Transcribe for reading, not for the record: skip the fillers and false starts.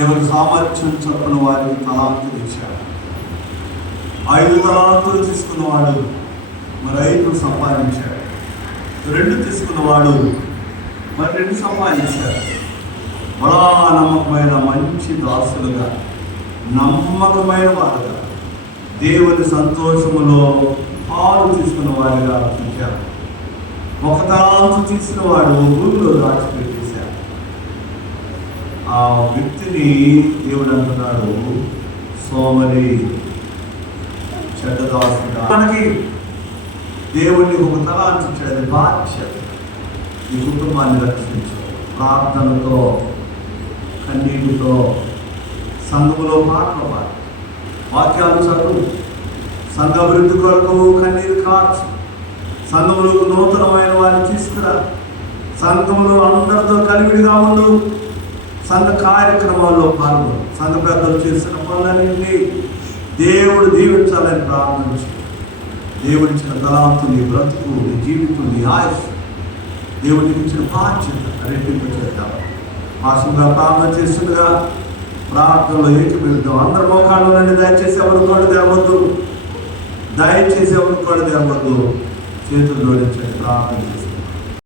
ఎవరి సామర్థ్యం చొప్పున వారికి తలాంతులు ఇచ్చాడు. 5 తలాంతులు తీసుకున్నవాడు మరి 5 సంపాదించాడు. 2 తీసుకున్నవాడు మరి 2 సంపాదించాడు. బలా నమ్మకమైన మంచి దాసులుగా, నమ్మకమైన వారుగా, దేవుని సంతోషములో పాలు తీసుకున్న వారిగా చూశారు. 1 తలాంతు తీసిన వాడు ఊళ్ళో దాచిపెట్టేశాడు. ఆ వ్యక్తిని దేవుడు అంటున్నాడు, సోమరి, చెడ్డదాసుగా. మనకి దేవుడిని 1 తలాంతు ఇచ్చాడు. అది బాధ్యత. ఈ కుటుంబాన్ని రక్షించు. ప్రార్థనతో, కన్నీటితో, సంఘములో పాటలు పాడు, వాక్యాలు చదువు, సంఘ అభివృద్ధి కొరకు కన్నీరు కార్చు, సంఘములకు నూతనమైన వారిని తీసుకురా, సంఘంలో అందరితో కలివిడిగా ఉండు, సంఘ కార్యక్రమాల్లో పాల్గొను, సంఘ పెద్దలు చేసిన పనులన్నింటినీ దేవుడు దీవించాలని ప్రార్థించు. దేవుడిచ్చిన తలాంతు, నీ బ్రతుకు, నీ జీవితం, నీ ఆయుష్, దేవుడికి ఇచ్చిన బాధ్యత రెట్టింపు చేద్దాం. ఆశంగా ప్రార్థన చేస్తుండగా ప్రార్థనలో ఏకీభవిద్దాం. అందరి మోకాళ్ళు నుండి దయచేసి ఎవరు కళ్ళు తెరవద్దు, దయచేసి ఎవరు కళ్ళు తెరవద్దు. చేతులు జోడించండి, ప్రార్థన చేసి